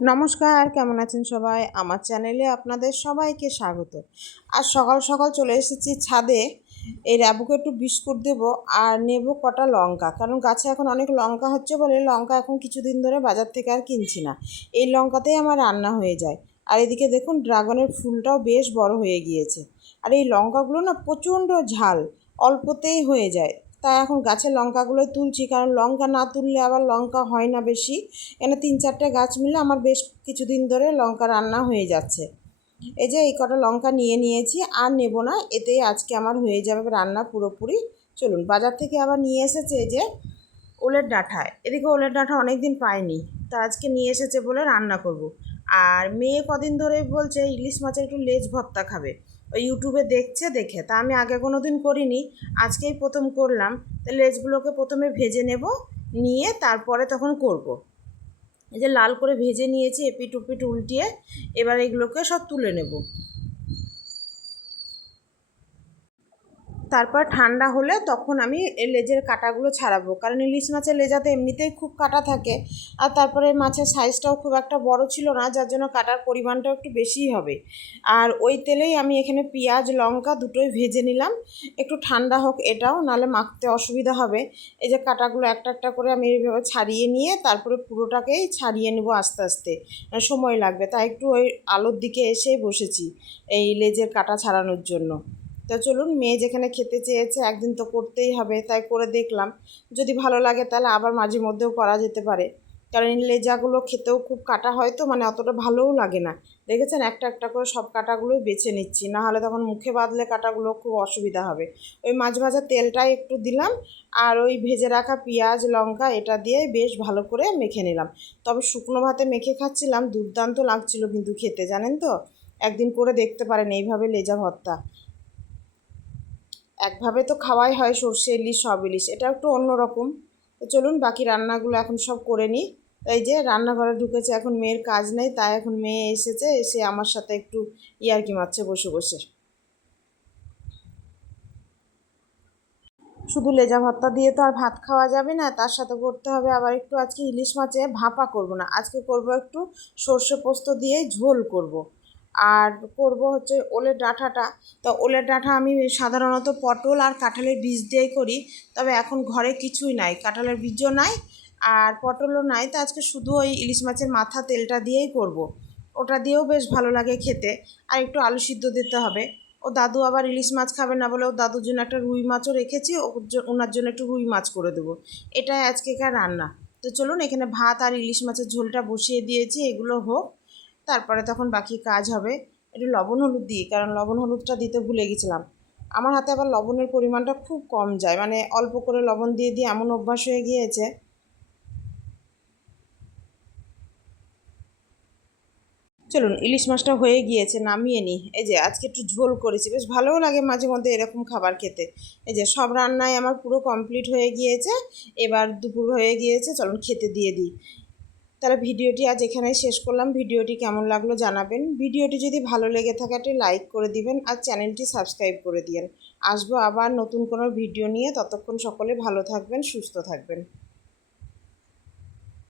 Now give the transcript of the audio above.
নমস্কার, কেমন আছেন সবাই? আমার চ্যানেলে আপনাদের সবাইকে স্বাগত। আজ সকাল সকাল চলে এসেছি ছাদে। এই রাবুকে একটু বিস্কুট দেবো আর নেব কটা লঙ্কা, কারণ গাছে এখন অনেক লঙ্কা হচ্ছে বলে লঙ্কা এখন কিছুদিন ধরে বাজার থেকে আর কিনছি না। এই লঙ্কাতেই আমার রান্না হয়ে যায়। আর এদিকে দেখুন ড্রাগনের ফুলটাও বেশ বড় হয়ে গিয়েছে। আর এই লঙ্কাগুলো না প্রচণ্ড ঝাল, অল্পতেই হয়ে যায়। তাই এখন গাছের লঙ্কাগুলোই তুলছি, কারণ লঙ্কা না তুললে আবার লঙ্কা হয় না বেশি। এখানে 3-4টে গাছ মিলে আমার বেশ কিছুদিন ধরে লঙ্কা রান্না হয়ে যাচ্ছে। এই যে এই কটা লঙ্কা নিয়ে নিয়েছি, আর নেব না, এতেই আজকে আমার হয়ে যাবে রান্না পুরোপুরি। চলুন, বাজার থেকে আবার নিয়ে এসেছে এই যে ওলের ডাঁটা। এদিকে ওলের ডাঁটা অনেক দিন পাইনি, তা আজকে নিয়ে এসেছে বলে রান্না করব। আর মেয়ে কদিন ধরে বলছে ইলিশ মাছের একটু লেজ ভর্তা খাবে, ওই ইউটিউবে দেখে। তা আমি আগে কোনো দিন করিনি, আজকেই প্রথম করলাম। তো লেজগুলোকে প্রথমে ভেজে নেব, নিয়ে তারপরে তখন করব। এই যে লাল করে ভেজে নিয়েছি এপিট ওপিট উল্টিয়ে, এবার এগুলোকে সব তুলে নেব। তারপর ঠান্ডা হলে তখন আমি লেজের কাঁটাগুলো ছাড়াবো, কারণ ইলিশ মাছের লেজাতে এমনিতেই খুব কাঁটা থাকে। আর তারপরে মাছের সাইজটাও খুব একটা বড় ছিল না, যার জন্য কাঁটার পরিমাণটাও একটু বেশিই হবে। আর ওই তেলেই আমি এখানে পেঁয়াজ লঙ্কা দুটোই ভেজে নিলাম। একটু ঠান্ডা হোক এটাও, নাহলে মাখতে অসুবিধা হবে। এই যে কাঁটাগুলো একটা একটা করে আমি এইভাবে ছাড়িয়ে নিয়ে তারপরে পুরোটাকেই ছাড়িয়ে নেব আস্তে আস্তে, সময় লাগবে। তাই একটু ওই আলোর দিকে এসেই বসেছি এই লেজের কাঁটা ছাড়ানোর জন্য। তো চলুন, মেয়ে যেখানে খেতে চেয়েছে একদিন তো করতেই হবে, তাই করে দেখলাম। যদি ভালো লাগে তাহলে আবার মাঝে মধ্যেও করা যেতে পারে, কারণ এই লেজাগুলো খেতেও খুব কাটা হয়, তো মানে অতটা ভালোও লাগে না। দেখেছেন, একটা একটা করে সব কাটাগুলোই বেছে নিচ্ছি, না হলে তখন মুখে বাঁধলে কাটাগুলো খুব অসুবিধা হবে। ওই মাছ ভাজা তেলটাই একটু দিলাম, আর ওই ভেজে রাখা পেঁয়াজ লঙ্কা এটা দিয়ে বেশ ভালো করে মেখে নিলাম। তবে শুকনো ভাতে মেখে খাচ্ছিলাম, দুর্দান্ত লাগছিল কিন্তু খেতে, জানেন তো। একদিন করে দেখতে পারেন এইভাবে লেজা ভর্তা। একভাবে তো খাওয়াই হয় সর্ষে ইলিশ সব ইলিশ, এটা একটু অন্যরকম। তো চলুন বাকি রান্নাগুলো এখন সব করে নিই। এই যে রান্নাঘরে ঢুকেছে, এখন মেয়ের কাজ নেই, তাই এখন মেয়ে এসেছে, এসে আমার সাথে একটু ইয়ার্কি মারছে বসে বসে। শুধু লেজা ভর্তা দিয়ে তো আর ভাত খাওয়া যাবে না, তার সাথে করতে হবে আবার একটু, আজকে ইলিশ মাছে ভাপা করব না, আজকে করব একটু সর্ষে পোস্ত দিয়েই ঝোল করব। আর করব হচ্ছে ওলের ডাঁটাটা। তো ওলের ডাঁটা আমি সাধারণত পটল আর কাঁঠালের বীজ দিয়েই করি, তবে এখন ঘরে কিছুই নাই, কাঁঠালের বীজও নাই আর পটলও নাই, তো আজকে শুধু ওই ইলিশ মাছের মাথা তেলটা দিয়েই করব। ওটা দিয়েও বেশ ভালো লাগে খেতে। আর একটু আলু সিদ্ধ দিতে হবে। ও দাদু আবার ইলিশ মাছ খাবে না বলে ও দাদুর জন্য একটা রুই মাছও রেখেছি, ওনার জন্য একটু রুই মাছ করে দেবো। এটাই আজকেকার রান্না। তো চলুন, এখানে ভাত আর ইলিশ মাছের ঝোলটা বসিয়ে দিয়েছি, এগুলো হোক, তারপরে তখন বাকি কাজ হবে। একটু লবণ হলুদ দিই, কারণ লবণ হলুদটা দিতে ভুলে গেছিলাম। আমার হাতে আবার লবণের পরিমাণটা খুব কম যায়, মানে অল্প করে লবণ দিয়ে দিয়ে এমন অভ্যাস হয়ে গিয়েছে। চলুন, ইলিশ মাছটা হয়ে গিয়েছে, নামিয়ে নিই। এই যে আজকে একটু ঝোল করেছি, বেশ ভালোও লাগে মাঝে মধ্যে এরকম খাবার খেতে। এই যে সব রান্নাই আমার পুরো কমপ্লিট হয়ে গিয়েছে, এবার দুপুর হয়ে গিয়েছে, চলুন খেতে দিয়ে দিই। তাহলে ভিডিওটি আজ এখানেই শেষ করলাম। ভিডিওটি কেমন লাগলো জানাবেন। ভিডিওটি যদি ভালো লেগে থাকে একটি লাইক করে দিবেন আর চ্যানেলটি সাবস্ক্রাইব করে দিয়েন। আসবো আবার নতুন কোনো ভিডিও নিয়ে, ততক্ষণ সকলে ভালো থাকবেন, সুস্থ থাকবেন।